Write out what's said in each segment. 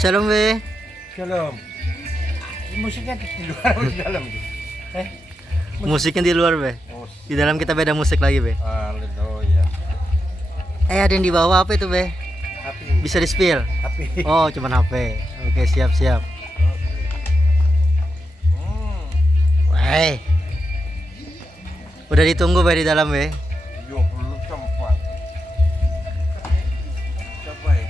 Shalom, Be. Shalom. Musiknya di luar atau di dalam? Musiknya di luar, Be. Oh, Di dalam kita beda musik lagi, Be. oh ya. Ada yang di bawah apa itu, Be? Tapi Bisa di-spill? tapi Oh, cuman HP. Oke, siap-siap. Weh. Udah ditunggu, Be, di dalam, Be. yuk belum sempat. Capai.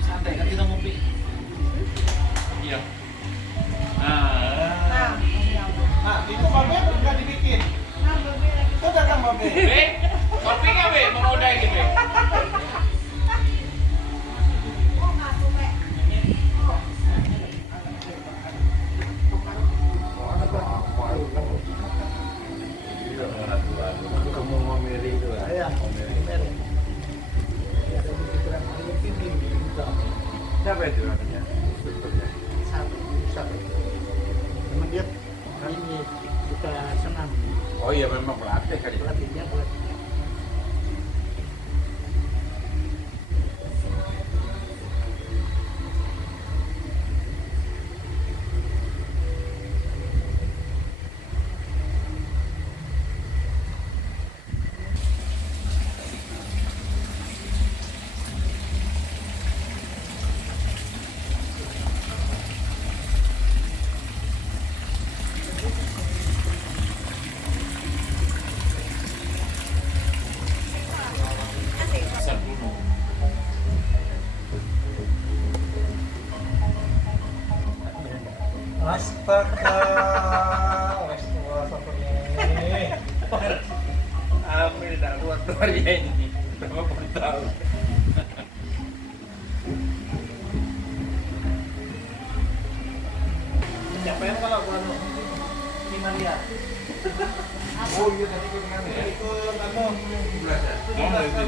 Santai kan kita ngopi. Iya. Nah, itu babe enggak dibikin. Itu datang babe. Be, kopi nggak Be? Mau udah ini Be? Kamu memilih itu ya? Siapa itu namanya? Memang dia ini suka senam, Oh iya memang pelatih kan. pelatihnya buat Pesan dulu. Astaga. Amin, dah buat ya ini. Berapa puluh tahun. siapa yang kalau gua 5 liar. Oh iya tadi ikut kan ya? Ikut kamu. Belajar. Mau itu.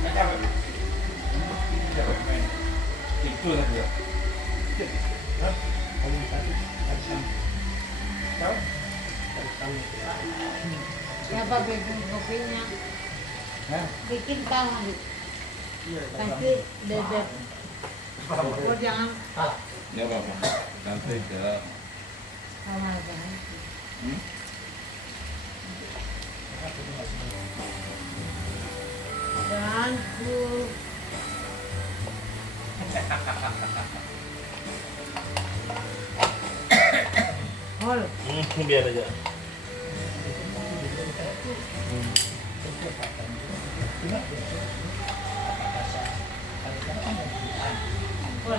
Siapa? Siapa main? Itu tadi ya. Siapa bikin kopinya? Hah? Bikin tangan. Kasih bebek. Oh jangan Ya apa-apa. Nanti ke sama aja. Dan Hol. biar aja. Hol.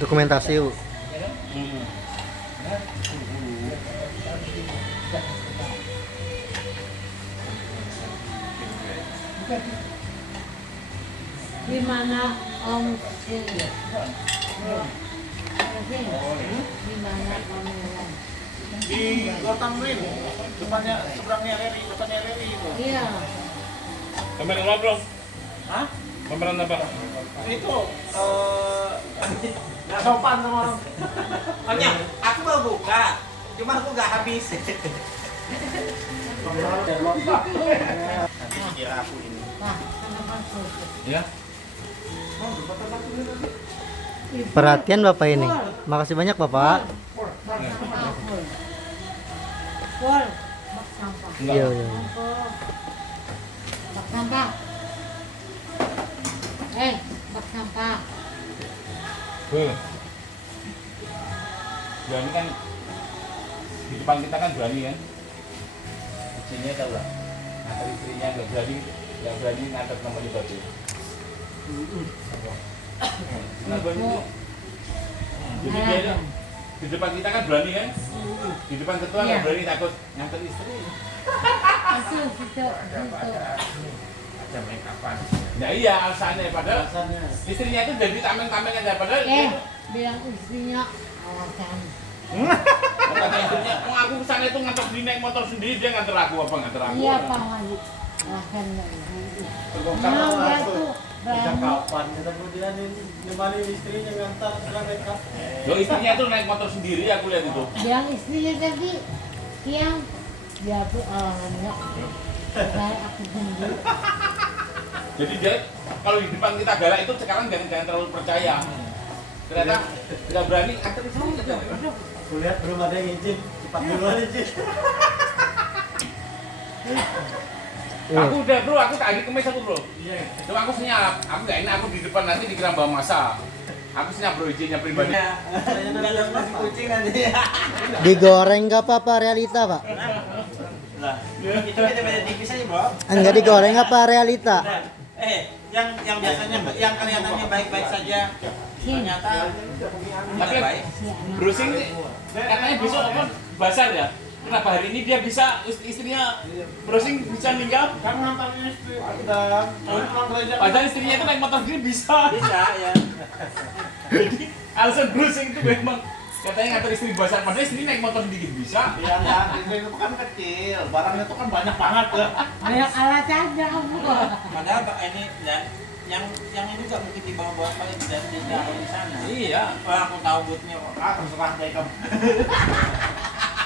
Dokumentasi, Bu. Di mana Om Sin? Di mana Om Milan? Di Lautan Rin, depannya seberangnya RRI, depannya RRI itu. Iya. Pameran apa bro? Hah? Pameran apa? Itu nggak sopan sama orang. Makanya aku mau buka, cuma aku nggak habis. Nanti kira aku ini. Nah, kenapa tutup? Ya. Perhatian Bapak ini. Makasih banyak, Bapak. Bak sampah, Hol. Hol. Bak sampah. Iya, iya. Bak sampah. Bak sampah. Tuh. Berani kan di depan kita kan berani kan. Istrinya tahu lah. Ngantar istrinya nggak berani ngantar temannya batu. Nah, berani tuh. Jadi dia itu di depan kita kan berani kan. Di depan ketua nggak Iya. berani takut ngantar istri. Situ. Ada make upan. Nah iya alasannya padahal istrinya itu jadi tameng-tameng aja padahal Bilang istrinya alasan. kata istrinya, oh aku kesana itu ngantar sendiri naik motor sendiri dia ngantar aku apa ngantar aku. Iya Pak Wali. Alasan. Terbongkar Nah, langsung. tuh Sejak kapan kita kemudian dimana istrinya ngantar berangkat kah? Loh, istrinya tuh naik motor sendiri, aku lihat itu. Yang istrinya tadi yang dia tuh enggak. Saya aku sendiri. Jadi dia kalau di depan kita galak itu sekarang jangan terlalu percaya. Ternyata nggak berani antar itu. Aku lihat belum ada yang izin, cepat duluan izin. Aku udah bro, aku tadi kemes aku bro. Iya. Cuma aku senyap, aku nggak enak aku di depan nanti dikira bawa masa. Aku senyap bro izinnya pribadi. Nggak ada nasi kucing nanti. Digoreng nggak apa-apa realita, Pak? Lah, itu kan beda tipis aja, Bro. Enggak digoreng apa realita? Yang biasanya yang kelihatannya baik-baik saja ternyata Tapi tidak baik. browsing katanya besok apa basar ya? Kenapa hari ini dia bisa istrinya browsing bisa ninggal? Kan ngantarin istri dan pulang gereja. Padahal istrinya itu naik motor gini bisa. Bisa ya. Jadi alasan browsing itu memang katanya ngantar istri basar, padahal istri naik motor sedikit bisa. Iya kan, istri itu kan kecil, barangnya itu kan banyak banget ya. Banyak alat aja kamu. Padahal Pak ini dan yang ini juga mungkin dibawa-bawa paling dan ditaruh di sana. Iya. Wah, aku tahu butnya. Ah, terserah deh kamu.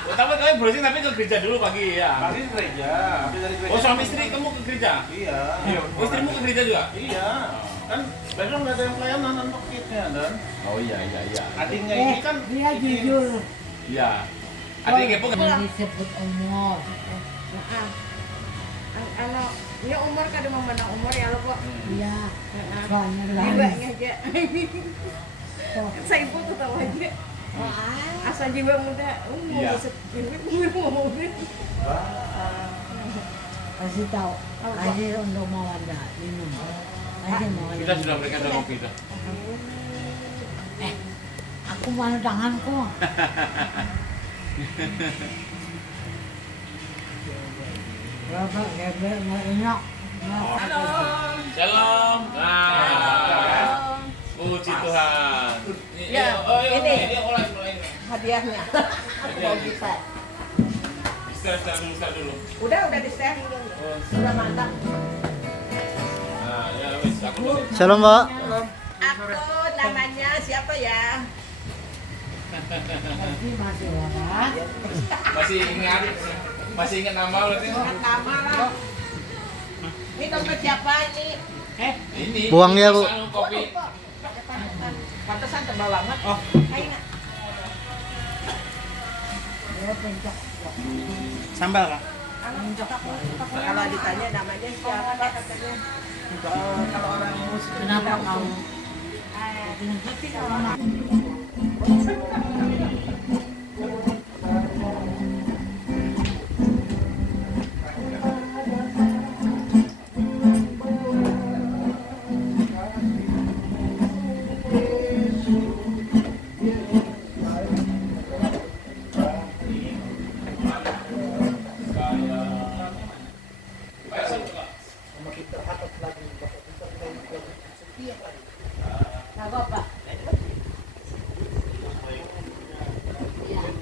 Tapi browsing tapi ke gereja dulu pagi ya. Pagi di gereja, habis dari gereja. Oh suami istri kamu ke gereja? Iya. Oh, istrimu ke gereja juga? Iya. Kan besok nggak ada yang pelayanan untuk kitnya dan Oh iya. adiknya ini kan Dia izin. jujur. Iya. Ada yang kepo kan? Yang disebut umur. Nah, ano, ya umur kada memandang umur ya lo kok. Iya. Soalnya Jiwanya lain. aja. Oh, Saya ibu tuh tahu aja. ah. Asal jiwa muda, umur Iya. umur mau Kasih tahu. Kasih untuk mau ada minum. Kasih mau ada. Kita sudah berikan dua kopi itu. Aku mana tanganku. Berapa gebel mau enak. Halo. Shalom. Nah. Puji Tuhan. Ya, ini. Ini mulai. Hadiahnya. Aku mau bisa. Istirahat dulu. Udah di stand. Sudah mantap. Nah, ya wis aku dulu. Shalom, Pak. Aku namanya siapa ya? Tapi masih waras. Masih ingat nama berarti? Bukan nama lah. Ini dompet siapa ini? Ini. Buang ya, Bu. Anu, kopi. Pantesan tebal banget. Oh. Ayo. Dia pencok. Sambal kah? Kalau ditanya namanya siapa katanya. Kalau orang muslim. Kenapa kamu? Apa Pak? Iya.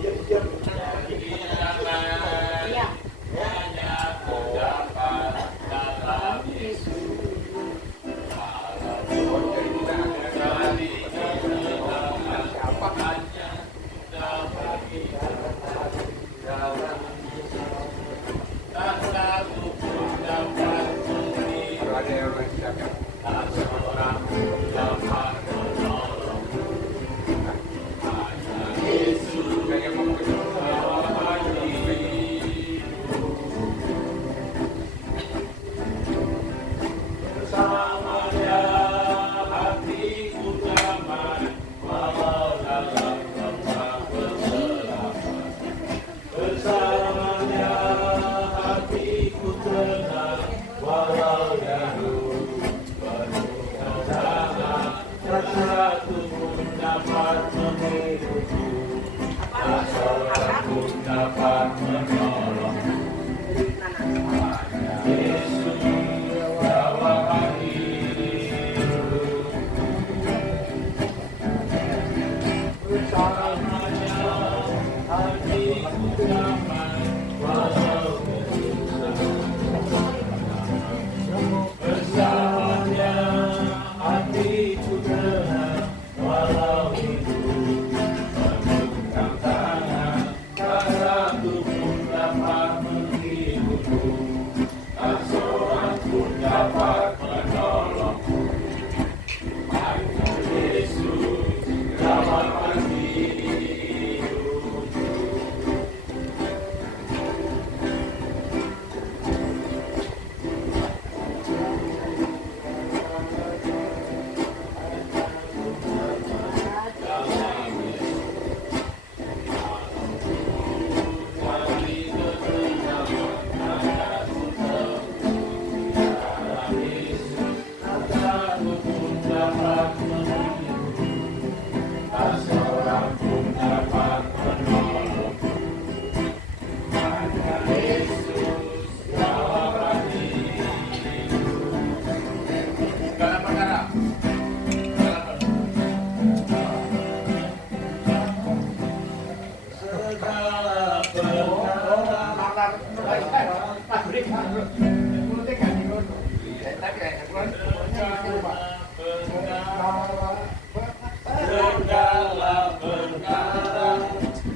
Segala perkara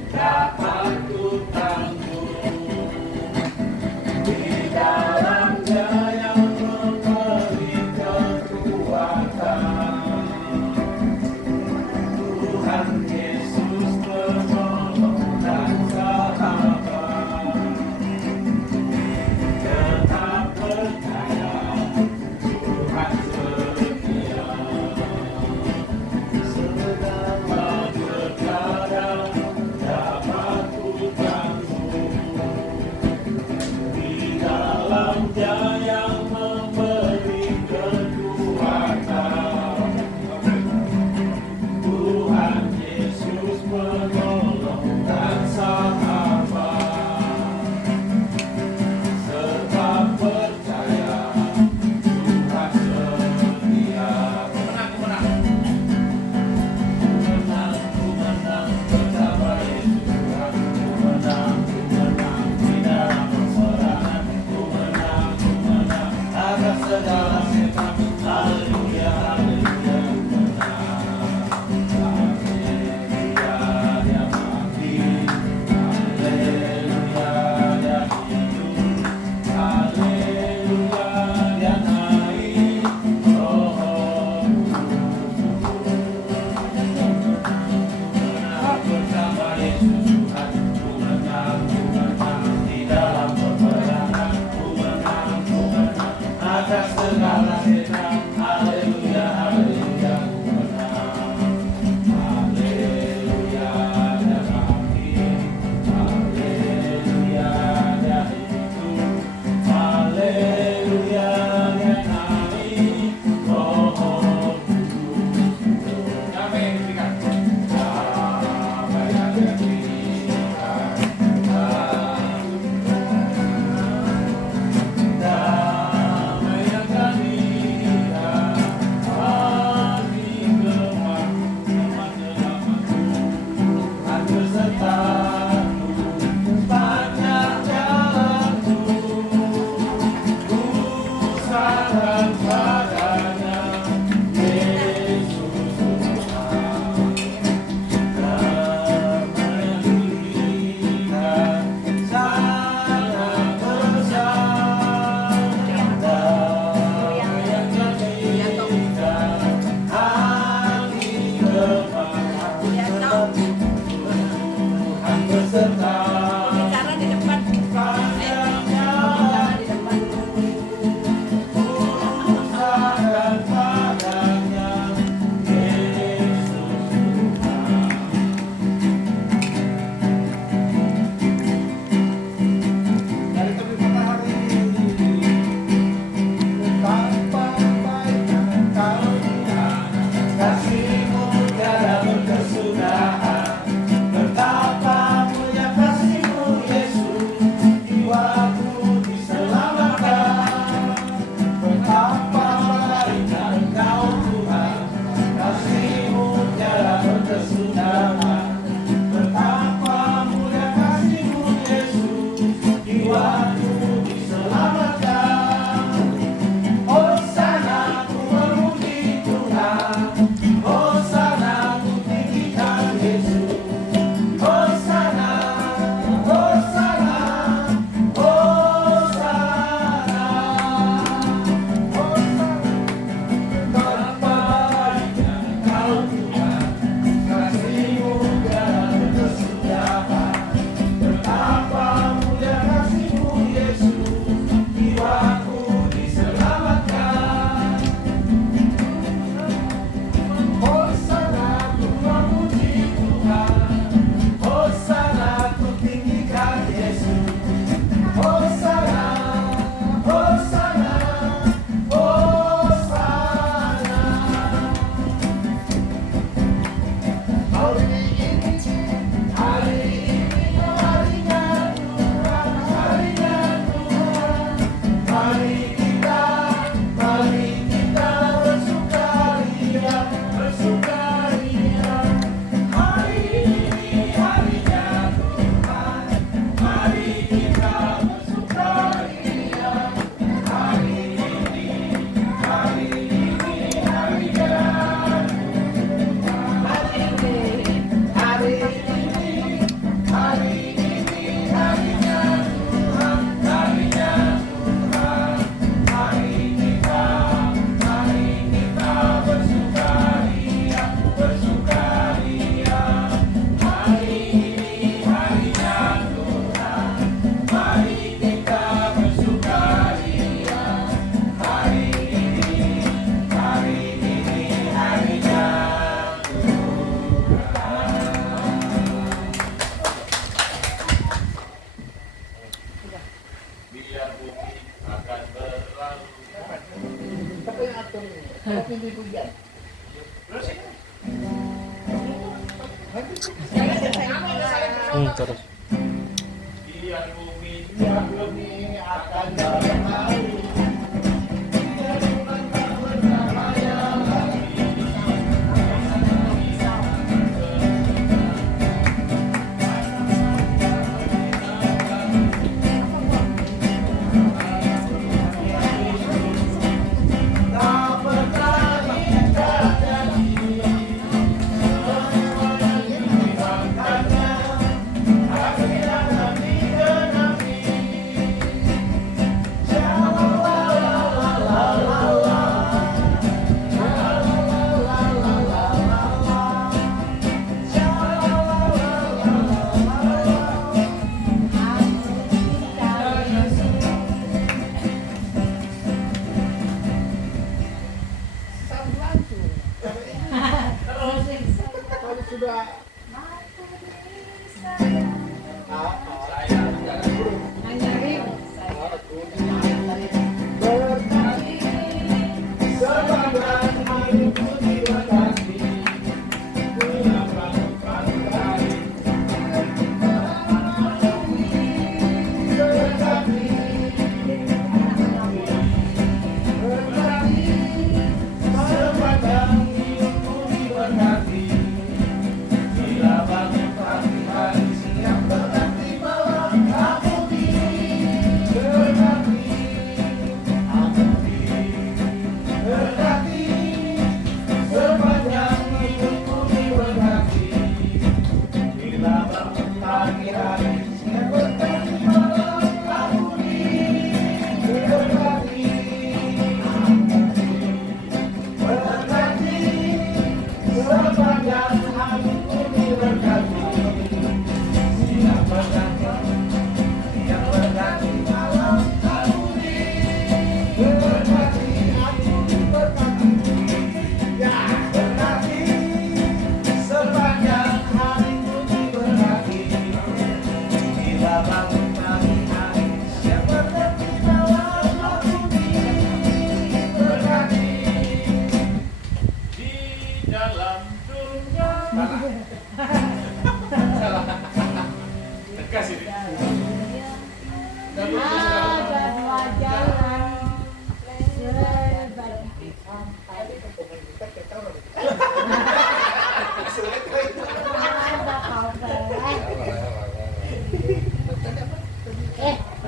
dapat ku tanggung di dalamnya yang memberi kekuatan. Tuhan Yesus penolong dan sahabat. Terus. Biar bumi akan damai.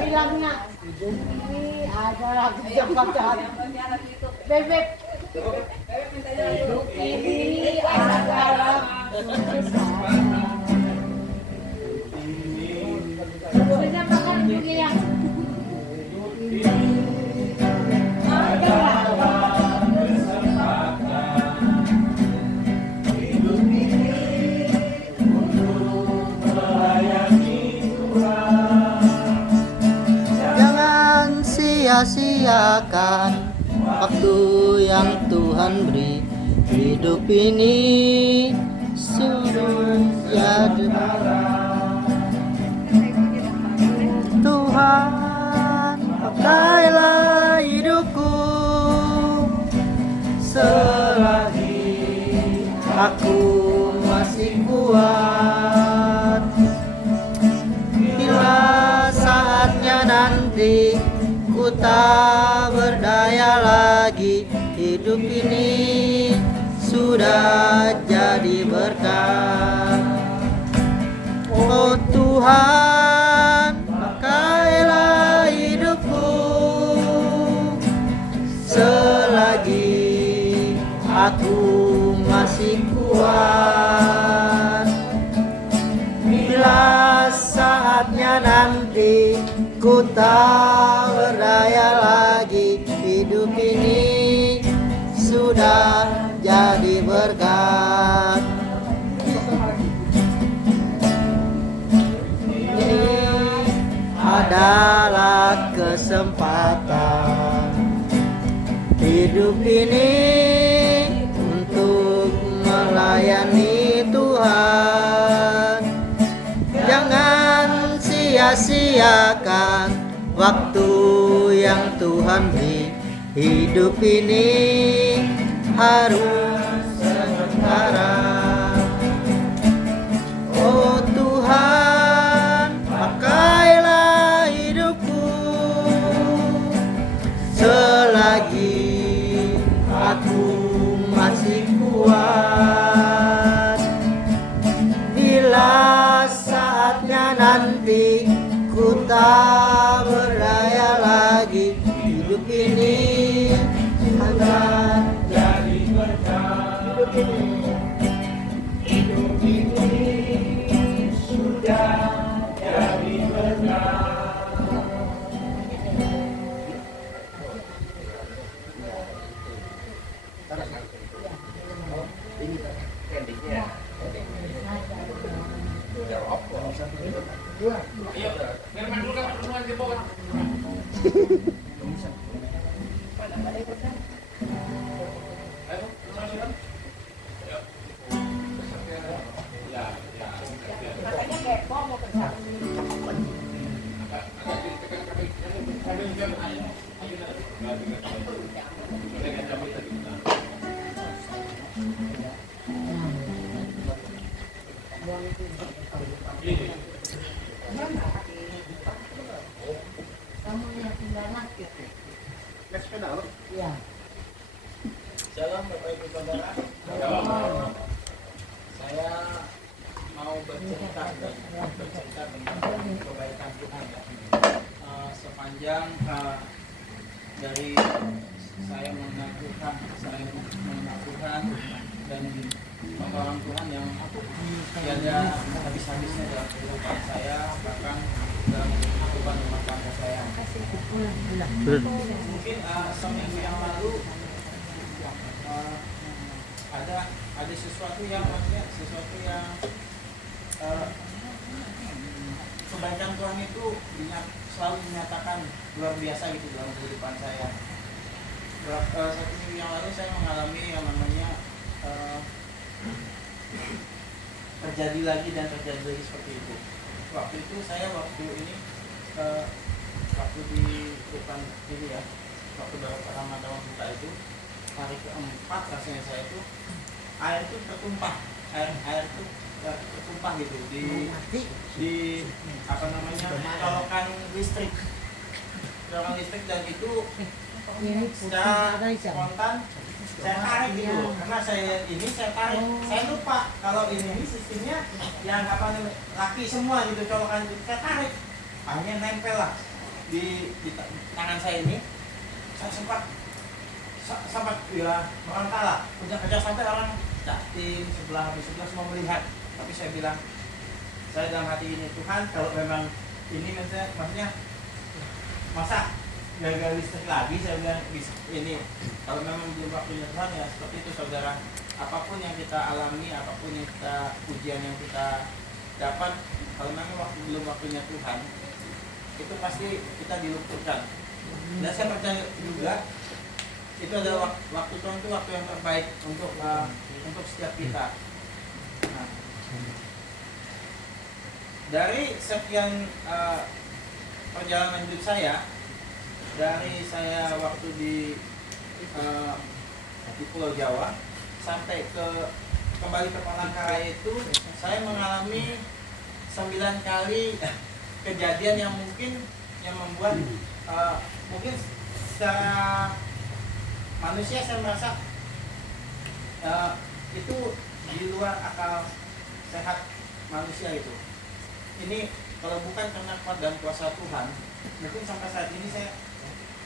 Bilangnya ini ada lagi yang pacaran. Bebek. Ini adalah sudah makan juga ya. Sia-siakan waktu yang Tuhan beri. Hidup ini sudah jadi Tuhan, pakailah hidupku selagi aku masih kuat. Bila saatnya nanti ku tak berdaya lagi, hidup ini sudah jadi berkat. Oh Tuhan, pakailah hidupku selagi aku masih kuat. Bila saatnya nanti ku tak berdaya lagi, hidup ini sudah jadi berkat. Ini adalah kesempatan hidup ini untuk melayani Tuhan. Jangan sia-siakan waktu yang Tuhan beri. Hidup ini harus sementara. Ayo, Firman dulu kan pertemuan di bawah. Ayo, Firman. Ayo. Ya, ya. Makanya kepo mau kerja. Kamu lihat undangan? Next penal. Iya. Shalom Bapak Ibu Saudara. Saya mau bercerita tentang kebaikan Tuhan ya. Sepanjang dari saya mengenal Tuhan, dan menolong Tuhan yang tiada habis-habisnya dalam kehidupan saya, bahkan dalam kehidupan rumah tangga saya. Mungkin seminggu yang lalu ada sesuatu yang kebaikan Tuhan itu selalu dinyatakan luar biasa gitu dalam kehidupan saya. Satu minggu yang lalu saya mengalami yang namanya terjadi lagi seperti itu. Waktu itu saya waktu di depan ini ya, waktu Ramadan kita itu hari keempat rasanya saya itu air itu tertumpah, air itu tertumpah gitu di apa namanya colokan listrik dan itu secara spontan saya tarik gitu karena saya tarik, saya lupa kalau ini sistemnya yang apa namanya laki semua gitu colokan itu, saya tarik akhirnya nempel lah di tangan saya ini. Saya sempat ya meronta lah, kerja sampai orang tim sebelah semua melihat, tapi saya bilang, saya dalam hati ini, Tuhan kalau memang ini maksudnya masa gagal listrik lagi, saya bilang ini kalau memang belum waktunya Tuhan ya seperti itu saudara. Apapun yang kita alami, apapun yang ujian yang kita dapat, kalau memang belum waktunya Tuhan, itu pasti kita diluputkan. Dan saya percaya juga itu adalah waktu Tuhan, itu waktu yang terbaik untuk setiap kita. Nah, dari sekian perjalanan hidup saya, dari saya waktu di Pulau Jawa sampai kembali ke Palangkaraya itu, saya mengalami 9 kali kejadian yang membuat mungkin secara manusia saya merasa itu di luar akal sehat manusia itu. Ini kalau bukan karena kuat dan kuasa Tuhan, mungkin sampai saat ini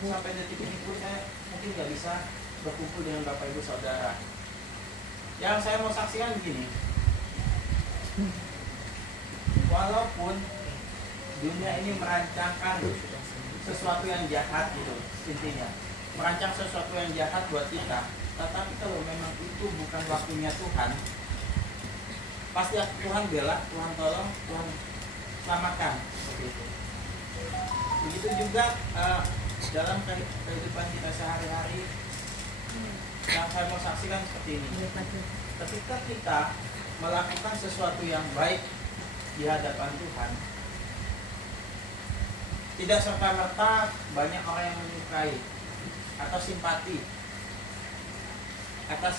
sampai detik ini pun saya mungkin nggak bisa berkumpul dengan Bapak Ibu Saudara. Yang saya mau saksikan begini, walaupun dunia ini merancangkan sesuatu yang jahat gitu intinya, merancang sesuatu yang jahat buat kita, tetapi kalau memang itu bukan waktunya Tuhan, pasti Tuhan bela, Tuhan tolong, Tuhan selamatkan begitu. Begitu juga dalam kehidupan kita sehari-hari, yang saya mau saksikan seperti ini. Ketika kita melakukan sesuatu yang baik di hadapan Tuhan, tidak serta-merta banyak orang yang menyukai atau simpati atas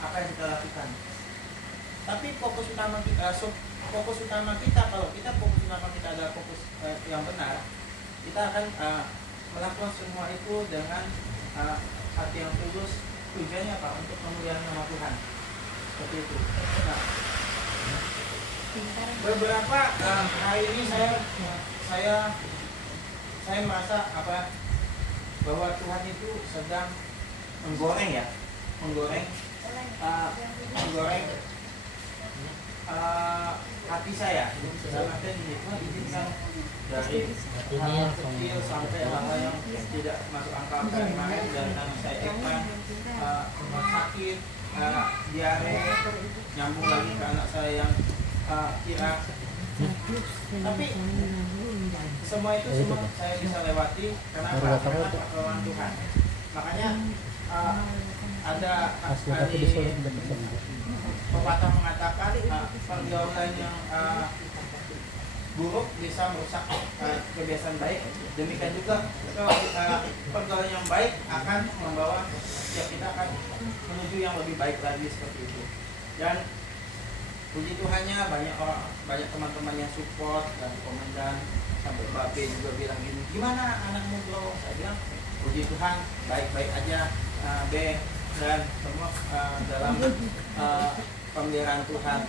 apa yang kita lakukan. Tapi fokus utama kita kalau kita fokus utama kita adalah fokus yang benar, kita akan melakukan semua itu dengan hati yang tulus. Tujuannya apa? Untuk kemuliaan nama Tuhan. Seperti itu. Nah, beberapa hari ini saya merasa bahwa Tuhan itu sedang menggoreng hati saya. Dalam artian ini, Tuhan izinkan dari hal kecil sampai hal yang tidak masuk akal kayak kemarin, dan saya iklan rumah sakit, diare, nyambung lagi ke anak saya yang kira Tapi semua itu semua saya bisa lewati karena Baru apa? datang Karena itu. pertolongan Tuhan. Makanya ada Asli dari disuruh dekat. pepatah mengatakan pergaulan yang buruk bisa merusak kebiasaan baik. Demikian juga pergaulan yang baik akan membawa setiap kita akan menuju yang lebih baik lagi seperti itu. Dan puji Tuhannya banyak teman-teman yang support dan komandan sampai Babe juga bilang gini, gimana anakmu bro? Saya bilang puji Tuhan baik-baik aja B, dan semua dalam pemeliharaan Tuhan.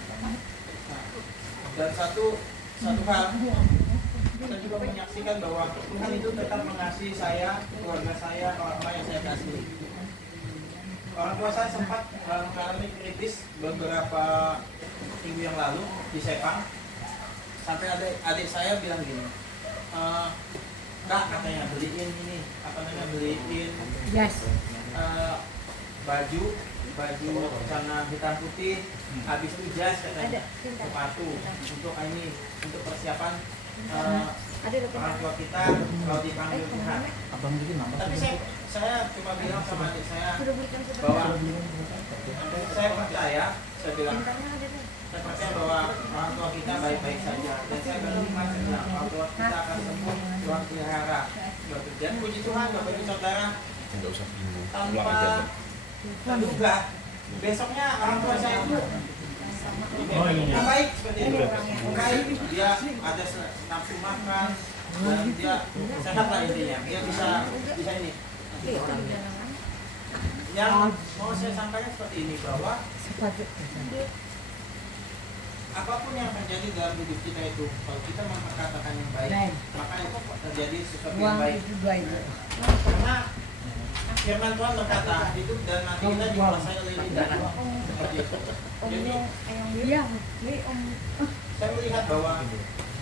Dan satu hal kita juga menyaksikan bahwa Tuhan itu tetap mengasihi saya, keluarga saya, orang-orang yang saya kasih. Orang tua saya sempat mengalami kritis beberapa minggu yang lalu di Sepang, sampai adik saya bilang gini, Kak katanya beliin ini, beliin baju celana hitam putih, habis itu jas katanya, sepatu untuk persiapan orang tua kita kalau dipanggil Tuhan. Tapi saya cuma bilang sama adik saya bahwa saya percaya bahwa orang tua kita baik-baik saja, dan saya beriman saja orang tua kita akan sembuh Tuhan pelihara. Dan puji Tuhan Bapak Ibu Saudara, tanpa terduga besoknya orang tua saya itu baik seperti itu, baik, dia ada nafsu makan dan dia sehat lah intinya, dia bisa ini. Yang mau saya sampaikan seperti ini, bahwa apapun yang terjadi dalam hidup kita itu, kalau kita memperkatakan yang baik, maka itu terjadi sesuatu yang baik. Karena firman Tuhan berkata, hidup dan mati kita dikuasai oleh lidah. Seperti itu. Jadi saya melihat bahwa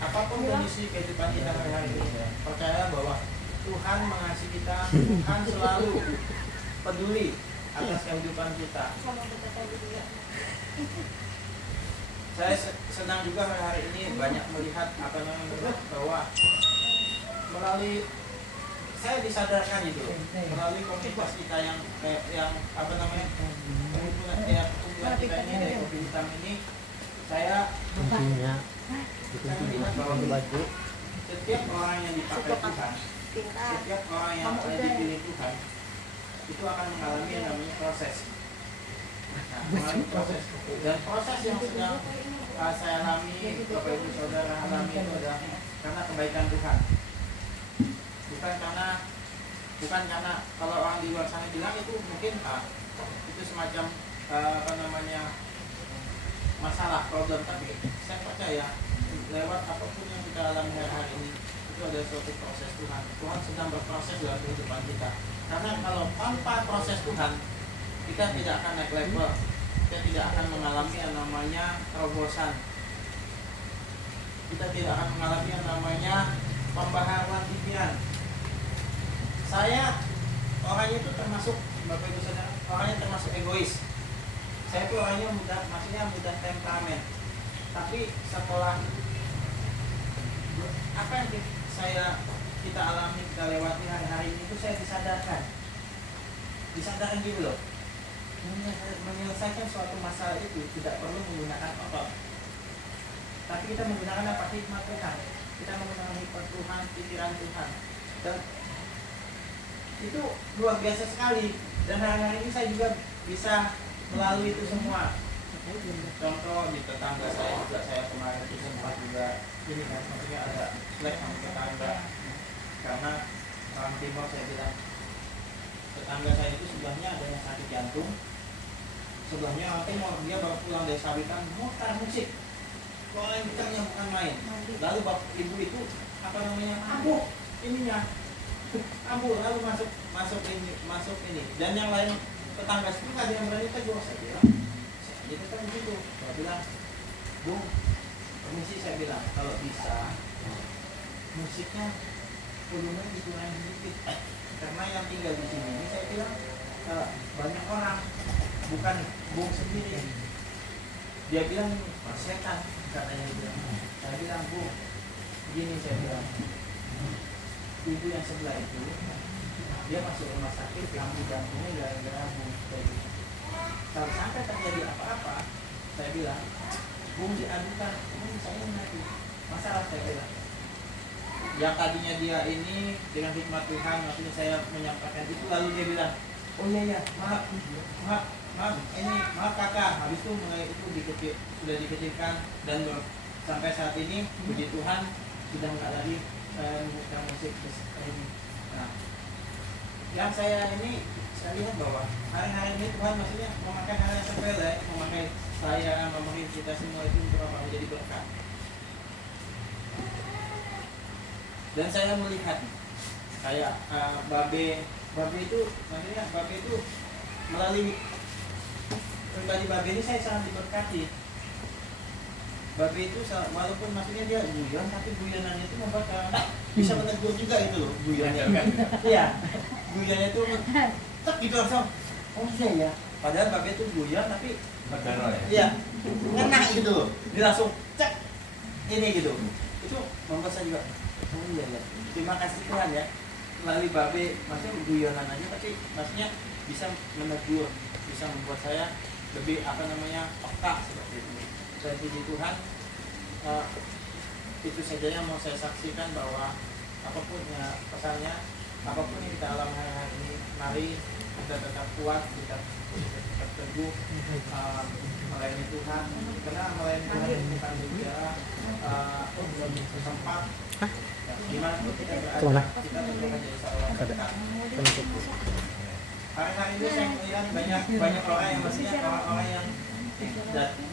apapun kondisi kehidupan kita hari-hari ini, percaya bahwa Tuhan mengasihi kita, Tuhan selalu peduli atas kehidupan kita. Saya senang juga hari ini banyak melihat bahwa melalui saya disadarkan itu melalui komunitas kita yang kumpulan kita ini dari kopi hitam ini, saya melihat bahwa setiap orang yang dipakai Tuhan, setiap orang yang dipilih Tuhan itu akan mengalami yang namanya proses. Mengalami proses, dan proses yang sedang saya alami, Bapak Ibu Saudara alami itu adalah karena kebaikan Tuhan. Bukan karena kalau orang di luar sana bilang itu mungkin itu semacam masalah, problem, tapi saya percaya lewat apapun yang kita alami hari ini itu ada suatu proses Tuhan. Tuhan sedang berproses dalam kehidupan kita. Karena kalau tanpa proses Tuhan, kita tidak akan naik level, kita tidak akan mengalami yang namanya terobosan, kita tidak akan mengalami yang namanya pembaharuan pikiran. Saya orangnya itu termasuk, Bapak Ibu Saudara, orangnya termasuk egois. Saya itu orangnya mudah temperamen. Tapi setelah apa yang kita alami, kita lewati hari-hari ini, itu saya disadarkan gitu loh. Menyelesaikan suatu masalah itu tidak perlu menggunakan otot, tapi kita menggunakan apa? Hikmat Tuhan. Kita menggunakan hikmat Tuhan, pikiran Tuhan, dan itu luar biasa sekali. Dan hari-hari ini saya juga bisa melalui itu semua. Contoh di tetangga saya juga, saya kemarin itu sempat juga ini kan, maksudnya ada flag sama tetangga, karena orang timur saya bilang tetangga saya itu sebelahnya ada yang sakit jantung, sebelahnya orang timur, dia baru pulang dari sabitan mutar musik, kalau yang gitarnya bukan main, lalu bapak ibu itu ampuh ininya, ampuh, lalu masuk ini, dan yang lain tetangga itu nggak ada yang berani tegur. Saya bilang itu kan begitu, saya bilang Bung, permisi, saya bilang kalau bisa musiknya volume dikurangin sedikit, karena yang tinggal di sini ini saya bilang banyak orang, bukan Bung sendiri. Dia bilang setan, katanya dia bilang. Saya bilang, Bu, gini saya bilang, ibu yang sebelah itu dia masuk rumah sakit, lampu jantungnya gara-gara bung kayak gitu. Kalau sampai terjadi apa-apa, saya bilang, bung diadukan, bung saya mati. Masalah saya bilang. Yang tadinya dia ini dengan hikmat Tuhan, maksudnya saya menyampaikan itu, lalu dia bilang, oh iya maaf, ini maaf kakak. Habis itu mulai itu sudah dikecilkan dan sampai saat ini puji Tuhan sudah nggak lagi membuka musik ini. Nah, yang saya lihat bahwa hari-hari ini Tuhan maksudnya memakai hal yang sepele, memakai saya, memakai kita semua itu untuk apa? Menjadi berkat. Dan saya melihat kayak babe itu maksudnya babe itu melalui pribadi babe ini saya sangat diberkati. Babe itu walaupun maksudnya dia guyon, tapi guyonannya itu membuat bisa menegur juga itu loh guyonnya kan. Iya, guyonnya itu cek gitu langsung. Oh iya ya. Padahal babe itu guyon tapi Negara ya. iya ngena gitu loh. Dia langsung cek ini gitu. Itu membuat saya juga. Oh iya ya. Terima kasih Tuhan ya. Melalui babe maksudnya guyonan aja tapi maksudnya bisa menegur, bisa membuat saya lebih peka seperti itu. Saya puji Tuhan, itu saja yang mau saya saksikan bahwa apapun ya pesannya, apapun yang kita alami hari ini, mari kita tetap kuat, kita tetap teguh melayani Tuhan. Karena melayani Tuhan itu bukan bicara tempat. Gimana pun kita berada, kita tentu menjadi seorang berkat. Hari-hari ini saya melihat banyak orang yang maksudnya orang-orang yang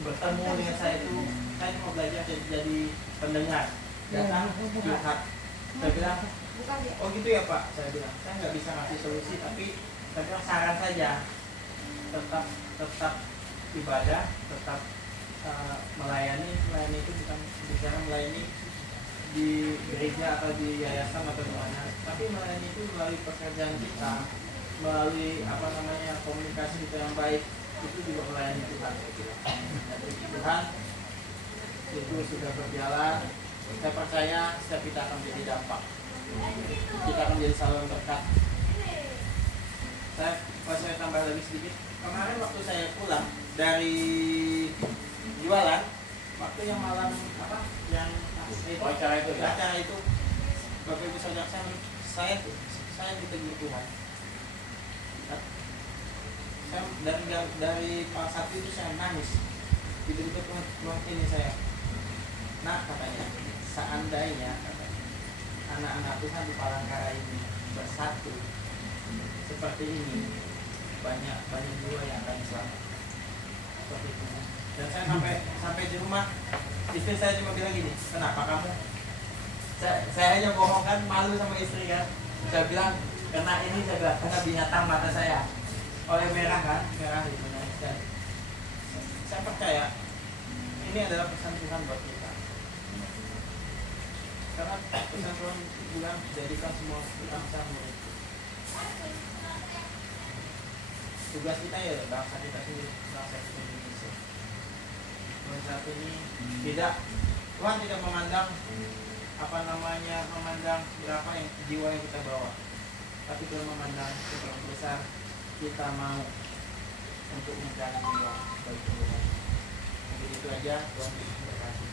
bertemu dengan saya itu, saya mau belajar jadi pendengar, datang curhat. Saya bilang, oh gitu ya Pak, saya bilang, saya nggak bisa ngasih solusi, tapi saya bilang saran saja, tetap ibadah, tetap melayani itu bukan bicara melayani di gereja atau di yayasan atau di mana, tapi melayani itu melalui pekerjaan kita, melalui komunikasi kita yang baik, itu juga melayani Tuhan. Tuhan itu sudah berjalan. Saya percaya setiap kita akan menjadi dampak, kita akan menjadi saluran berkat. Saya tambah lagi sedikit. Kemarin waktu saya pulang dari jualan, waktu yang malam acara itu, Bapak Ibu Saudara saya ditegur Tuhan. Saya dari pas satu itu saya nangis. Begitu Tuhan ini saya. Nah katanya, seandainya anak-anak Tuhan di Palangkaraya ini bersatu seperti ini, banyak jiwa yang akan selamat. Seperti itu. Dan saya sampai di rumah, istri saya cuma bilang gini, kenapa kamu? Saya hanya bohong kan, malu sama istri kan. Saya bilang, karena binatang mata saya. Oleh merah di mana. Saya percaya ini adalah pesan Tuhan buat kita. Karena pesan Tuhan bilang jadikan semua bangsa murid. Tugas kita ya bangsa kita sendiri, bangsa kita Indonesia. Dan saat ini Tuhan tidak memandang memandang berapa yang jiwa yang kita bawa, tapi Tuhan memandang seberapa besar kita mau untuk menjalani jiwa bagi Tuhan. Mungkin itu aja. Tuhan berkati.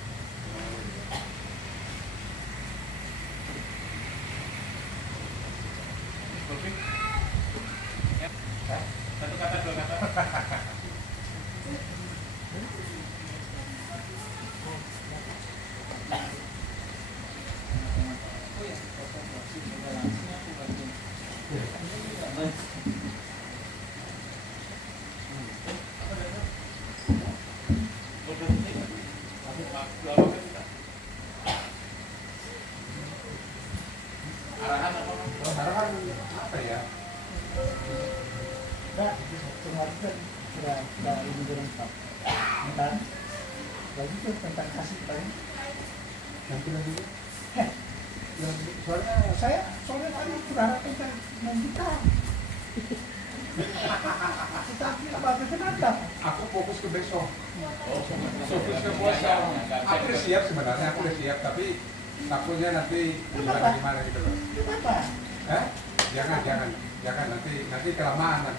Oke. Satu kata, dua kata. Arahan apa ya? Nah, kemarin sudah ini lengkap. Tentang lagi itu tentang kasih paling yang bilang dulu. Soalnya tadi sudah tentang 6 juta. Tapi apa kenapa? Aku fokus ke besok. Oh, Fokus ke puasa. Aku udah siap sebenarnya, aku udah siap, tapi takutnya nanti gimana gitu loh. Kenapa? Jangan nanti kelamaan.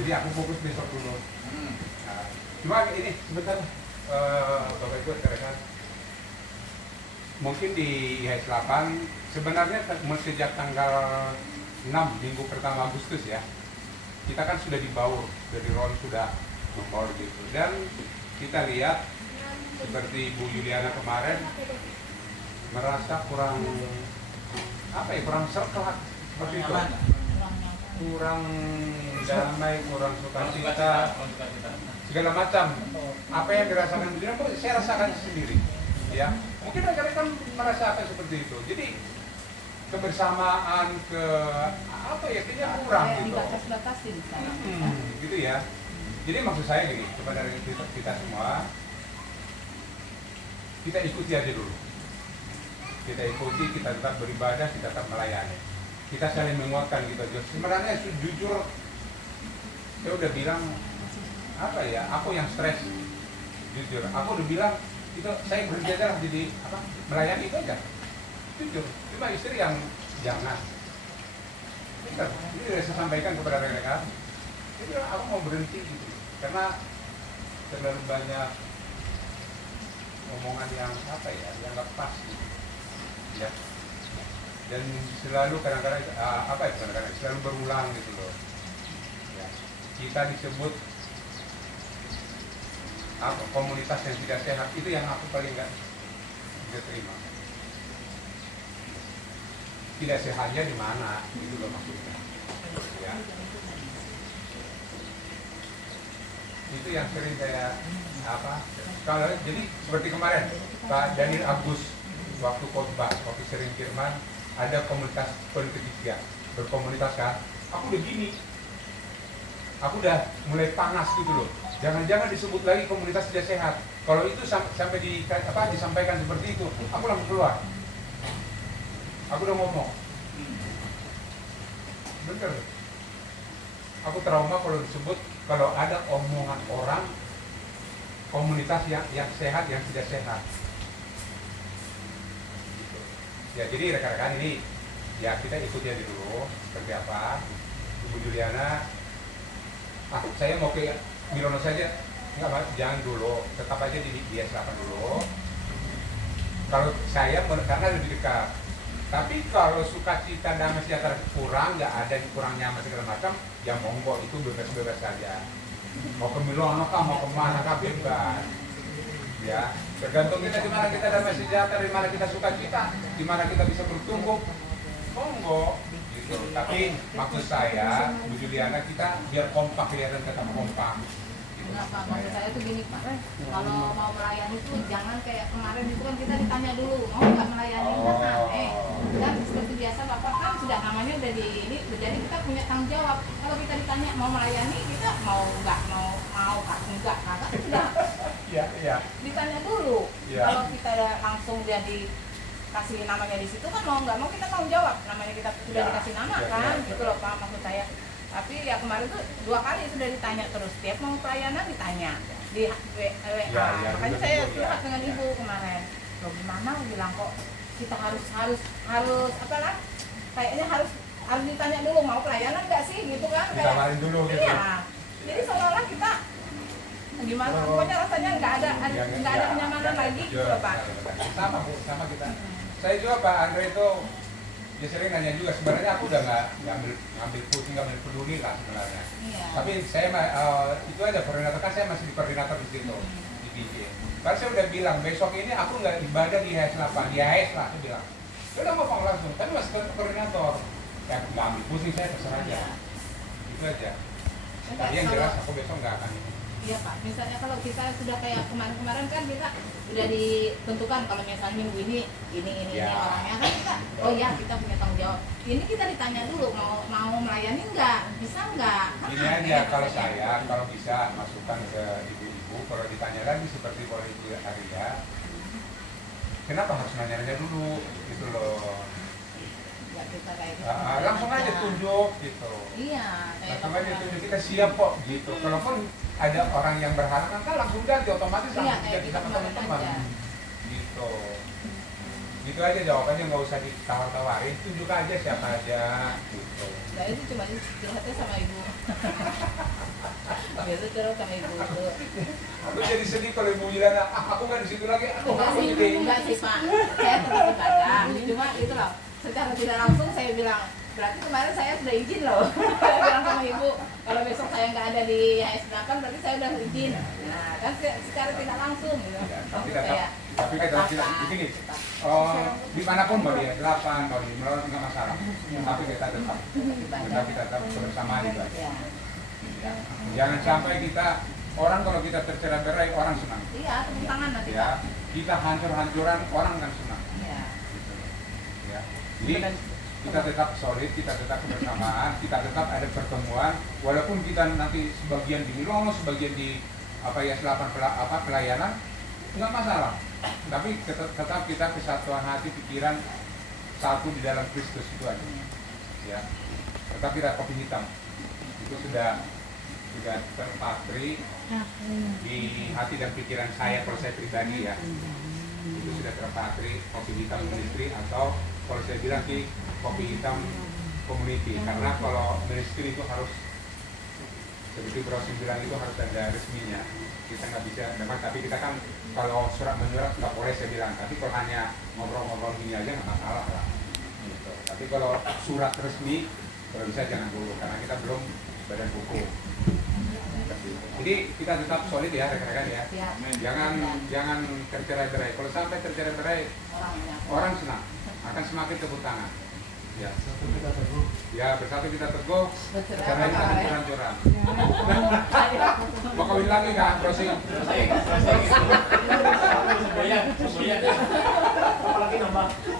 Jadi aku fokus besok dulu. Nah, cuma ini sebentar, Bapak Ibu rekan. Mungkin di IHS 8 sebenarnya sejak tanggal 6 minggu pertama Agustus ya, kita kan sudah dibaur dari Ron sudah membaur gitu, dan kita lihat seperti Bu Juliana kemarin merasa kurang kurang serkelak seperti itu, kurang damai, kurang sukacita, segala macam. Apa yang dirasakan Bu Juliana, saya rasakan sendiri ya. Mungkin rekan-rekan merasakan seperti itu. Jadi kebersamaan kayaknya kurang Kayak gitu. dibatas-batasin sekarang. Gitu ya. Jadi maksud saya gini, kepada kita semua, kita ikuti aja dulu. Kita ikuti, kita tetap beribadah, kita tetap melayani. Kita saling menguatkan gitu aja. Sebenarnya jujur, saya udah bilang aku yang stres. Jujur, aku udah bilang itu saya berhenti aja lah jadi melayani itu aja. Jujur, cuma istri yang jangan. Bentar, ini sudah saya sampaikan kepada rekan-rekan. Jadi aku mau berhenti gitu, karena terlalu banyak omongan yang yang nggak pas gitu. Ya. Dan selalu kadang-kadang selalu berulang gitu loh. Ya. Kita disebut komunitas yang tidak sehat, itu yang aku paling nggak terima. Tidak sehatnya di mana, itu loh maksudnya. Ya. Itu yang sering saya kalau jadi seperti kemarin Pak Daniel Agus waktu khotbah, waktu sering firman, ada komunitas ketiga berkomunitas kan, aku udah gini, aku udah mulai panas gitu loh. Jangan-jangan disebut lagi komunitas tidak sehat. Kalau itu sampai disampaikan seperti itu, aku langsung keluar. Aku udah ngomong. Bener. Aku trauma kalau disebut, kalau ada omongan orang komunitas yang sehat, yang tidak sehat. Gitu. Ya jadi rekan-rekan ini, ya kita ikuti aja dulu seperti apa. Ibu Juliana, saya mau ke Mirono saja, jangan dulu, tetap aja di IHS 8 dulu. Kalau saya karena lebih dekat, tapi kalau sukacita dan sejahtera kurang, nggak ada kurang nyaman segala macam, ya monggo, itu bebas-bebas saja. Mau ke Mirono kah, mau kemana kah, bebas. Ya, tergantung kita di mana kita damai sejahtera, di mana kita sukacita, di mana kita bisa bertumbuh, monggo. Gitu. Tapi maksud saya, Bu Juliana, kita biar kompak, kelihatan tetap kompak. Enggak Pak, maksud saya tuh gini Pak, kalau mau melayani itu jangan kayak kemarin itu kan kita ditanya dulu, mau nggak melayani kan dan seperti biasa Bapak kan sudah namanya udah di ini, jadi kita punya tanggung jawab. Kalau kita ditanya mau melayani, kita mau nggak mau Pak, enggak, nah kan sudah ditanya dulu. Kalau kita langsung jadi kasih namanya di situ kan mau nggak mau kita tanggung jawab, namanya kita sudah dikasih nama kan, gitu loh Pak maksud saya. Tapi ya kemarin tuh 2 kali sudah ditanya terus, tiap mau pelayanan ditanya di WA. Makanya saya curhat dengan ibu kemarin. Loh gimana? Bilang kok kita harus kayaknya harus ditanya dulu mau pelayanan nggak sih gitu kan? Ditawarin dulu gitu. Iya. Jadi seolah-olah kita gimana? Pokoknya rasanya nggak ada kenyamanan lagi gitu loh Pak. Sama kita. Saya juga Pak Andre itu dia sering nanya juga, sebenarnya aku udah nggak ngambil pusing, nggak peduli lah sebenarnya. Iya. Tapi saya itu aja koordinator, kan saya masih di koordinator di situ di DJ. Karena saya udah bilang besok ini aku nggak ibadah di IHS 8, di IHS lah aku bilang. Dia udah ngomong langsung, tapi masih koordinator. Ya nggak ambil pusing, saya terserah aja. Itu aja. Tapi yang jelas aku besok nggak akan ini. Iya Pak, misalnya kalau kita sudah kayak kemarin-kemarin kan kita udah ditentukan kalau misalnya minggu ini orangnya kan kita, oh ya kita punya tanggung jawab. Ini kita ditanya dulu mau melayani nggak, bisa nggak? Ini aja kalau saya, kalau bisa masukkan ke ibu-ibu, kalau ditanya lagi seperti kalau Ibu Arya, kenapa harus nanya-nanya dulu gitu loh. kita kayak gitu. Langsung aja tunjuk gitu. Iya, kayak Langsung aja tunjuk, kita siap kok gitu. Kalaupun ada orang yang berhalangan kan langsung ganti, otomatis Iya, langsung kayak ganti kita sama kemarin teman-teman. aja. Gitu. Gitu aja jawabannya, nggak usah ditawar-tawarin, tunjuk aja siapa aja gitu. Nah itu cuma curhatnya sama ibu. Biasa curhat sama ibu itu. Aku jadi sedih kalau ibu bilang, aku nggak di situ lagi, aku Enggak sih, gede. enggak sih Pak. Saya tetap ibadah. Cuma itu loh, secara tidak langsung saya bilang, berarti kemarin saya sudah izin loh. Saya bilang sama ibu, kalau besok saya nggak ada di HS8 berarti saya udah izin. Nah kan secara tidak langsung gitu. Tapi Maksud saya, tapi kita tidak begini. Dimanapun mau di 8 mau di Melon nggak masalah. Tapi kita tetap bersama itu aja. ya. Ya. Jangan sampai kita orang kalau kita tercerai-berai orang senang. Iya, tepuk tangan nanti Pak. Ya, kita hancur-hancuran orang kan senang. Iya. Gitu. Ya. Jadi kita tetap solid, kita tetap kebersamaan, kita tetap ada pertemuan. Walaupun kita nanti sebagian di Milong, sebagian di selapan pelayanan, nggak masalah. Tapi tetap kita kesatuan hati, pikiran satu di dalam Kristus itu aja. Ya. Tetap kita kopi hitam. Itu sudah terpatri di hati dan pikiran saya kalau saya pribadi ya. Itu sudah terpatri kopi hitam ministry, atau kalau saya bilang di kopi hitam community, karena kalau ministry itu harus seperti Bro bilang itu harus ada resminya. Kita nggak bisa memang, tapi kita kan kalau surat menyurat nggak boleh saya bilang, tapi kalau hanya ngobrol-ngobrol gini aja nggak masalah lah gitu. Tapi kalau surat resmi kalau bisa jangan dulu, karena kita belum badan hukum. Jadi kita tetap solid ya rekan-rekan ya. Jangan tercerai-berai. Kalau sampai tercerai-berai, orang senang, akan semakin tepuk tangan. Ya, bersatu kita teguh. Karena kita hancur-hancuran. Mau kawin lagi nggak, Rosi?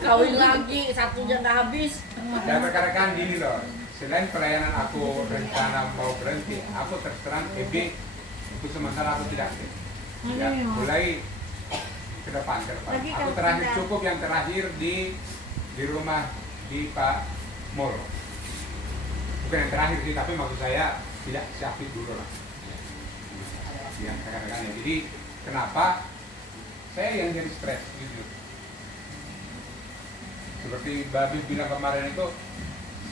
Kawin lagi, satunya nggak habis. Dan rekan-rekan gini loh. Selain pelayanan aku rencana mau berhenti, aku terserang EB untuk sementara aku tidak aktif. Ya, mulai ke depan. Aku terakhir cukup yang terakhir di rumah di Pak Mul. Bukan yang terakhir sih, tapi maksud saya tidak aktif dulu lah. Ya, rekan-rekan ya. Jadi kenapa saya yang jadi stres jujur. Seperti Babi bilang kemarin itu,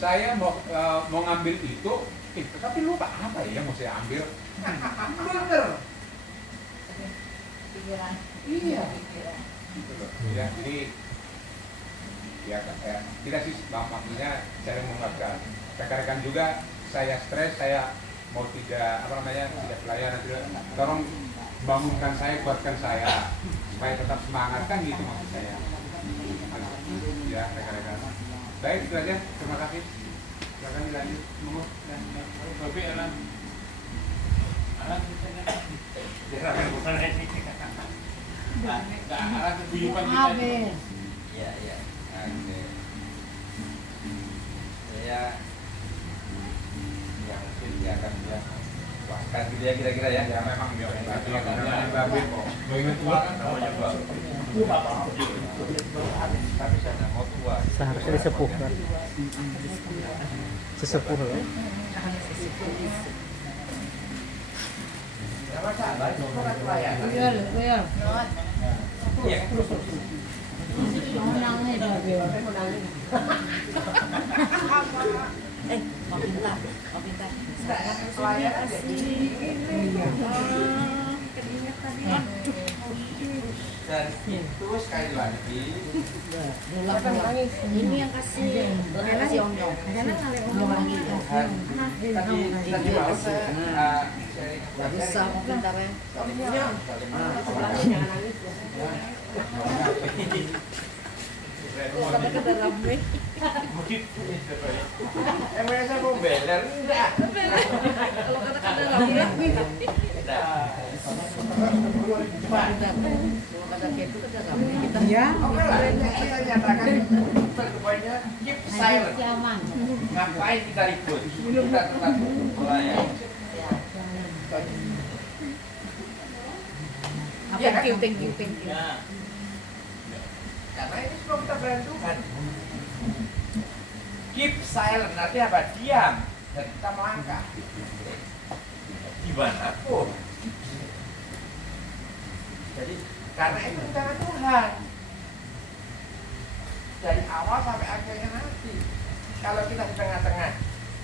saya mau ngambil itu, tapi lupa apa ya yang mau saya ambil. Bener. Pikiran. Iya. Gitu loh. Ya, jadi ya tidak sih maksudnya saya mengungkapkan. Rekan-rekan juga saya stres, saya mau tidak tidak pelayanan, tidak, tolong bangunkan saya, kuatkan saya supaya tetap semangat, kan gitu maksud saya. Ya rekan-rekan. Baik, itu aja. Terima kasih. Silakan dilanjut. Monggo. Babi alam. Alam alam keguyupan kita itu. Iya, iya. Oke. Saya yang mungkin akan bahkan gitu ya kira-kira ya. Ya memang dia namanya Babi kok. Ingat tua kan namanya Babi. Tapi saya mau tua. Seharusnya disepuh kan. Sesepuh loh. Iya. Mau pintar. Dan itu sekali lagi Ini yang kasih. Kasih Om Yong. Lagi. tadi malam saya Bisa pintar ya. Kata rame. emangnya saya mau beler enggak? Kalau kata-kata rame. Kalau kata itu kata rame. Kita ya. Oke lah, kita nyatakan poinnya keep silent. Ngapain kita ribut? Kita tetap melayani. Thank you. Karena ini semua kita berantukan. Keep silent artinya apa? Diam dan kita melangkah dimanapun. Jadi karena itu rencana Tuhan dari awal sampai akhirnya nanti. Kalau kita di tengah-tengah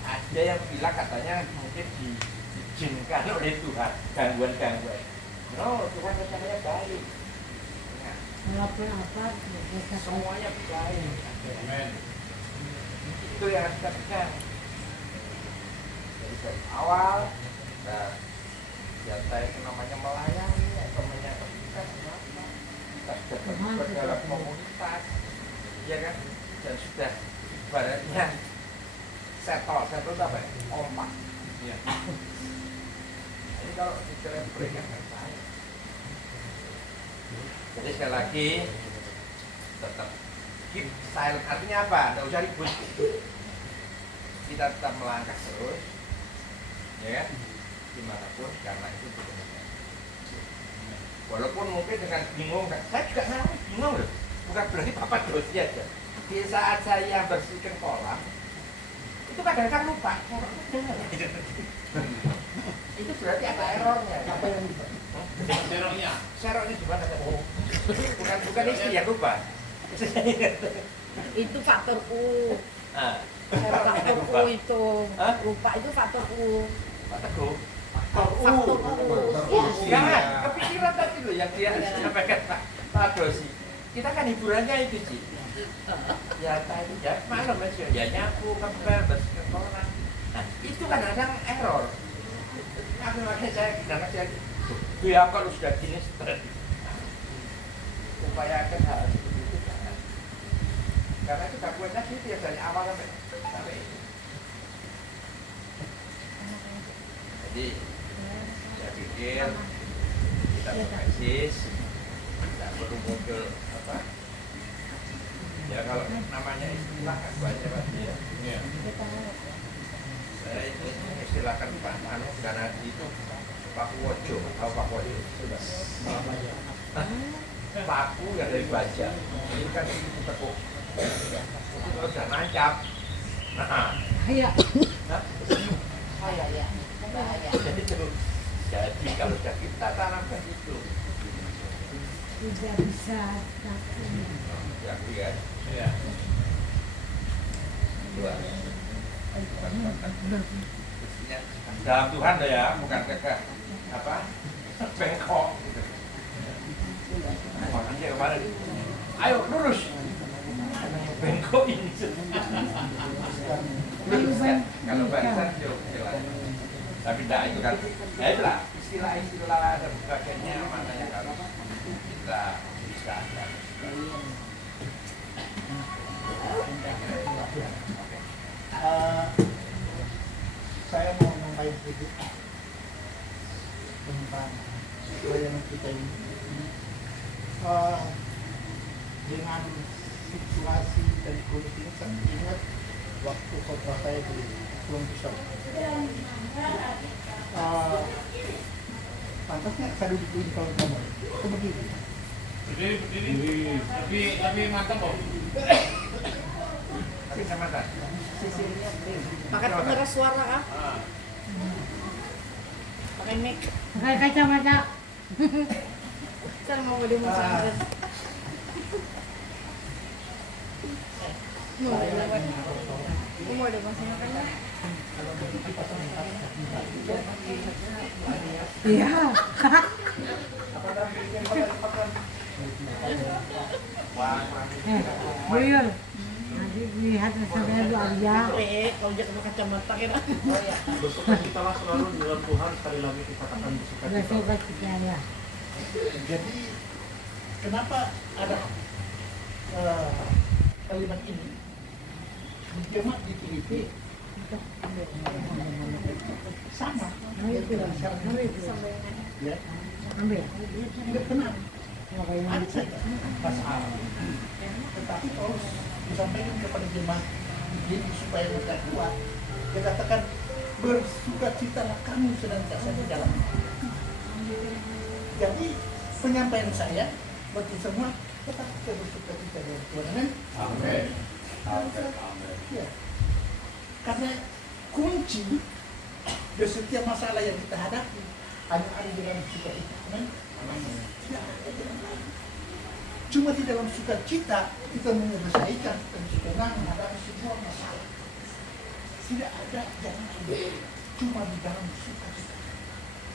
ada yang bilang katanya mungkin diizinkan oleh Tuhan gangguan-gangguan. No, Tuhan rencananya baik. Nah, Walaupun apa, semuanya baik. Amin. Itu yang harus kita pegang. Jadi dari awal kita jatah itu namanya melayani atau menyatukan apa, kita sudah terlibat dalam komunitas, ya kan? Dan sudah ibaratnya settle itu apa ya? Kompak. Iya. Jadi kalau dicelebrate yang baik. Jadi sekali lagi tetap keep silent artinya apa? Tidak usah ribut. Kita tetap melangkah terus, ya kan? Dimanapun karena itu benar. Walaupun mungkin dengan bingung, saya juga namanya bingung loh. Bukan berarti bapak dosi aja. Di saat saya bersihkan kolam, itu kadang-kadang lupa. Itu berarti ada errornya. Apa yang lupa? Seroknya. Seroknya gimana? Oh, bukan istri yang lupa. itu faktor U. Ah, Faktor U itu. Hah? Lupa itu faktor U. Pak Teguh. Faktor U. Ya, kepikiran tadi loh yang dia sampaikan Pak Dosi. Kita kan hiburannya itu sih. Ya tadi ya malam aja ya nyapu, kempel, bersihkan kolam. Nah, itu kan kadang error. Makanya saya ya kalau sudah gini stres. Upayakan hal seperti itu jangan. Karena itu gangguannya gitu ya dari awal sampai ini. Jadi saya pikir kita berbasis tidak perlu muncul apa ya kalau namanya istilah kan banyak Pak ya. Iya. Saya itu istilahkan Pak Anu karena itu Pak Wojo atau Pak Wojo paku nggak dari baja itu kan itu tekuk itu kalau sudah nancap nah Iya. nah Bahaya. Bahaya. jadi kalau sudah kita tanamkan itu Tidak bisa. ya kan Iya. dua dalam Tuhan loh ya bukan ke apa bengkok gitu. Makanya kemarin ayo lurus bengkok ini lurus kan kalau barisan jelas tapi tidak itu kan ya itulah istilah-istilah dan sebagainya mana yang harus kita bisa Saya mau nambahin sedikit tentang pelayanan kita ini. Dengan situasi dan kondisi ini saya ingat waktu khotbah saya di Pulau Besar. Pantasnya saya duduk di kawan-kawan. Itu begini. Berdiri. Tapi mantap kok. tapi sama tak Pakai pengeras suara ah. Pakai mic. Pakai kacamata. Saya mau demonstrasi. Mau demonstrasi. Iya. Buyur. Nanti lihat sampai lu aja. Kalau dia pakai kacamata kan. Bersuka citalah selalu di dalam Tuhan, sekali lagi kita katakan bersuka Udah cita. coba kita ya. Jadi kenapa ada kalimat ini di jemaat di Filipi sama Ambil pulang. Ambil pulang. ya Ambil. tidak kenal Ngapain ada ambil? saja bahasa Arab tetapi Paulus disampaikan kepada jemaat jadi supaya mereka kuat dia katakan bersukacitalah kamu senantiasa di dalam jadi penyampaian saya bagi semua tetap kita bersukacita dalam Tuhan amin Amin. ya Karena kunci dari setiap masalah yang kita hadapi hanya ada di dalam sukacita. Amin. Tidak ada di dalam lain. Cuma di dalam sukacita kita menyelesaikan dan senang menghadapi semua masalah. Tidak ada yang lain. Cuma di dalam sukacita.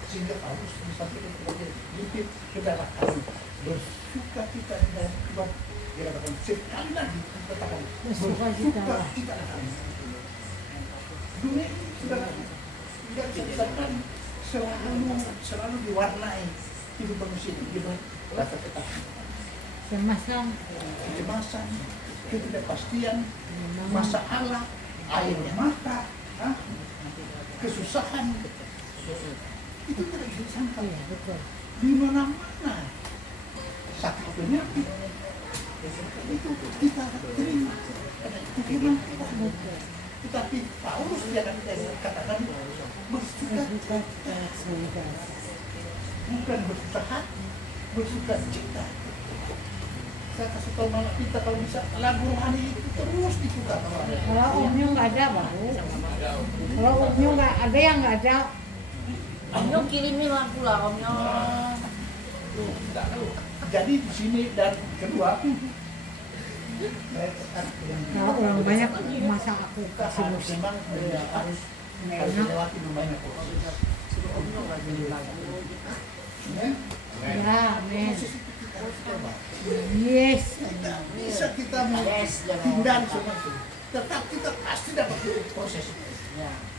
Sehingga Paulus disampaikan kepada Filipi, saudara kami bersukacita di dalam Tuhan. Dia katakan sekali lagi katakan bersukacita kami. Dunia ini sudah tidak bisa dikatakan selalu diwarnai hidup manusia dengan rasa ketakutan, kecemasan, ketidakpastian, masalah, air mata, kesusahan. Itu tidak bisa disangka. Di mana-mana sakit penyakit itu kita terima. Itu firman Tuhan. Tetapi Paulus dia katakan bersukacita, bukan bersusah hati, bersukacita. Saya kasih tahu malah kita kalau bisa lagu rohani itu terus diputar. Kalau omnya nggak ada baru. Kalau omnya nggak ada yang nggak ada. Omnya kirimin lagu lah omnya. Jadi di sini dan kedua Kalau orang banyak masa aku kasih musik. memang harus melewati banyak proses. Ya, amin. Yes. Tidak bisa kita menghindari semua itu. Tetap kita pasti dapat proses itu.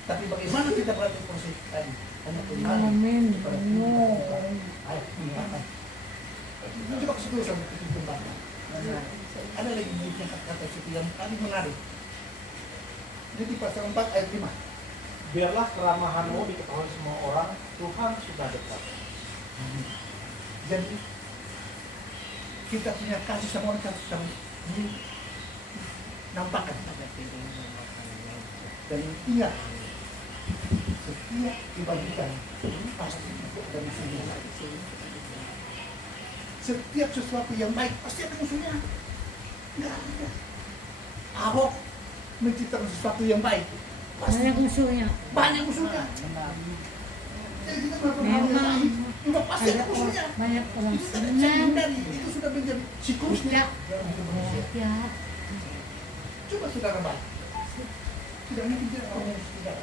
Tapi bagaimana kita berarti proses tadi? Hanya Tuhan. Amin. Coba kesitulah sama kita. Ada lagi yang kata situ yang paling menarik. Jadi di pasal 4 ayat 5. Biarlah keramahanmu diketahui semua orang, Tuhan sudah dekat. Jadi kita punya kasih sama orang kasih sama ini nampakkan. Dan ingat, setiap kebaikan pasti ada musuhnya. Setiap sesuatu yang baik pasti ada musuhnya. Nggak ada. Ahok menciptakan sesuatu yang baik pasti Banyak musuhnya. banyak musuhnya. Jadi kita melakukan hal yang baik, juga pasti ada musuhnya. Banyak orang Itu tidak bisa senang. dihindari. Itu sudah menjadi siklusnya Ya. dalam hidup manusia. Ya. Coba saudara baik. Tidak mungkin tidak orang yang tidak.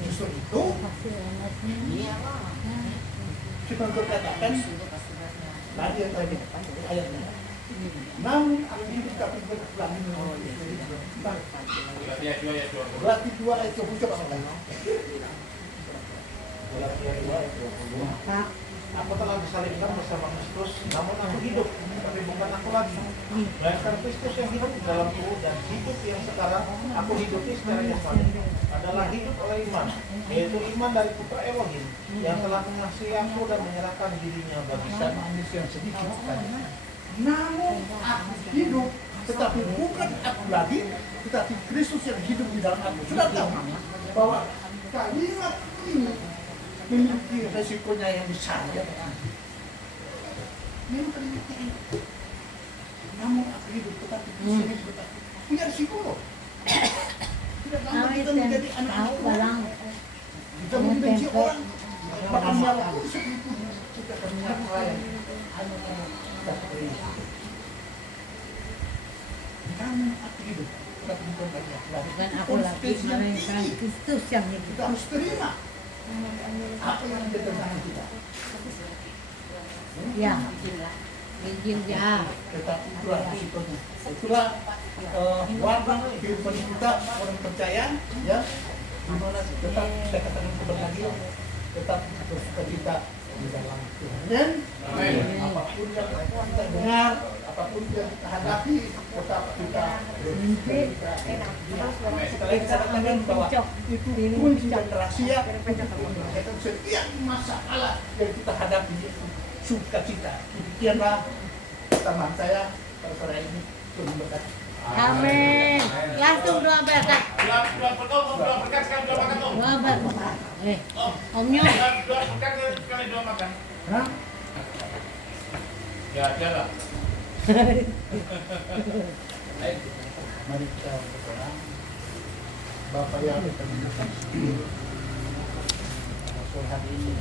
Justru itu Pasti anaknya. Iya lah. kita berkatakan tadi yang tadi ayatnya. Namun aku hidup tapi berulang ini. Galatia 2 ayat 20. Berarti 2 ayat 20 coba ulang. Galatia 2 ayat 22. Pak. Aku telah disalibkan bersama Kristus, namun aku hidup, tapi bukan aku lagi. Melainkan Kristus yang hidup di dalamku, dan hidup yang sekarang aku hidupi secara jasmani adalah hidup oleh iman, yaitu iman dari Putra Elohim yang telah mengasihi aku dan menyerahkan dirinya bagi Dan manusia yang sedikit sekali. Namun aku hidup, tetapi bukan aku lagi, tetapi Kristus yang hidup di dalam aku. Sudah tahu bahwa kalimat ini memiliki resikonya yang besar ya. Memang kalimatnya ini. Namun aku hidup, tetapi Kristus yang hidup. Punya resiko loh. Tidak gampang kita menjadi anak-anak Tuhan. Kita membenci orang, bahkan nyawa pun segitu. Kita akan menyerahkan anak-anak kita kepada Yesus. Namun aku hidup, tetapi bukan lagi aku lagi. Bukan aku lagi, melainkan Kristus yang hidup. Kita harus terima apa yang ada tentang kita. Ya. Injil ya. Tetapi itulah risikonya. Itulah wabah kehidupan kita orang percaya, ya. Di mana tetap saya katakan kembali lagi, tetap bersukacita di dalam Tuhan. Amin. Apapun yang kita dengar, apapun yang kita hadapi, tetap kita bersukacita. Saya katakan bahwa itu kunci dan rahasia untuk menyelesaikan setiap masalah yang kita hadapi. Sukacita. Demikianlah pertemuan saya pada sore ini. Tuhan memberkati. Amin. Langsung doa berkat. Dua berkat sekali dua makan tuh. Doa berkat. Omnya. Dua berkat sekali dua makan. Hah? Ya, ada lah. Mari kita berdoa. Bapak yang terima kasih. Sore hari ini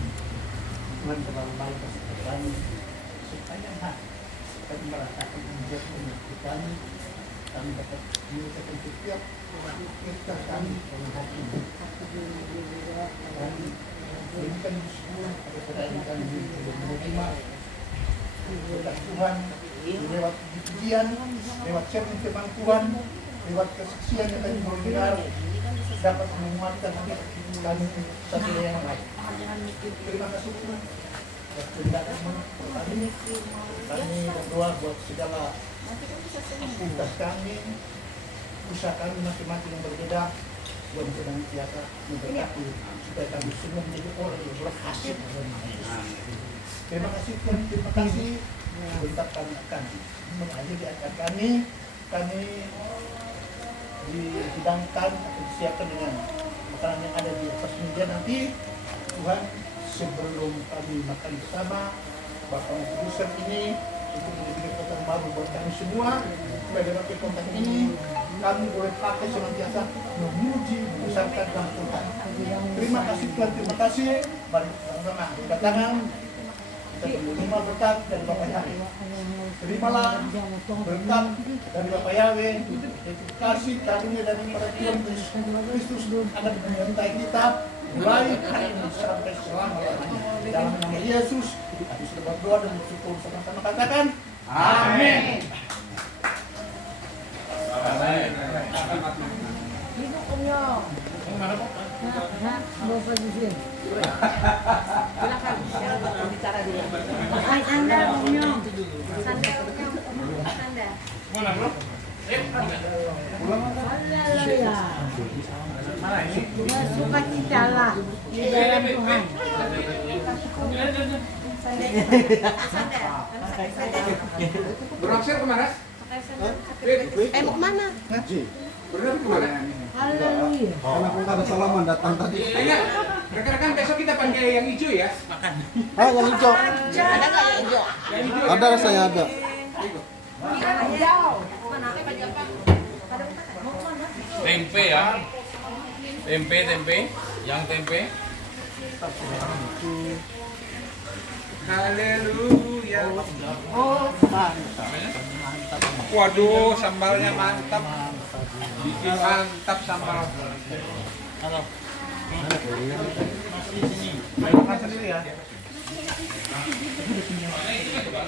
Tuhan terlalu baik kasih kami supaya kami merasakan menjadi penyertaan kami dapat menyelesaikan setiap kita kami dalam hati ini. Dan berikan semua kepada yang kami sudah menerima berkat Tuhan lewat pujian, lewat sharing firman Tuhan, lewat kesaksian yang kami boleh dengar dapat menguatkan kami satu yang lain. Terima kasih Tuhan. Kami berdoa buat segala aktivitas kami, usaha kami masing-masing yang berbeda. Tuhan sedang tiada memberkati supaya kami semua menjadi orang yang berhasil. Terima kasih Tuhan, terima kasih. Bentar kami akan mengakhiri acara kami dihidangkan atau disiapkan dengan makanan yang ada di atas meja nanti. Tuhan, sebelum kami makan bersama, Bapak produser ini untuk menjadi konten baru buat kami semua. Supaya dengan konten ini kami boleh pakai senantiasa memuji, membesarkan nama Tuhan. Terima kasih Tuhan, terima kasih. Mari sama-sama kita tangan. Kita menerima berkat dari Bapak Yahweh. Terimalah berkat dari Bapak Yahweh. Kasih karunia dari Tuhan Kristus akan menyertai kita mulai hari ini sampai selama-lamanya. Dalam nama Yesus, kami sudah berdoa dan bersyukur sama-sama katakan amin. Hidup punya. Nah, Bapak di sini. Silakan bicara dulu. Anda punya. Sanda punya Sanda. Mana bro? Haleluya. Sukacita lah di dalam Tuhan. Beraksir kemana? Mau kemana? Benar kemana? Haleluya. Karena aku ada salaman datang tadi. Ingat, rekan-rekan besok kita pakai yang hijau ya. Ah, yang hijau. Ada nggak yang hijau? Yang hijau. Ada rasanya ada. Tempe ya. Tempe. Yang tempe. Haleluya. Waduh, sambalnya mantap. Bikin mantap sambal. Makan sendiri ya.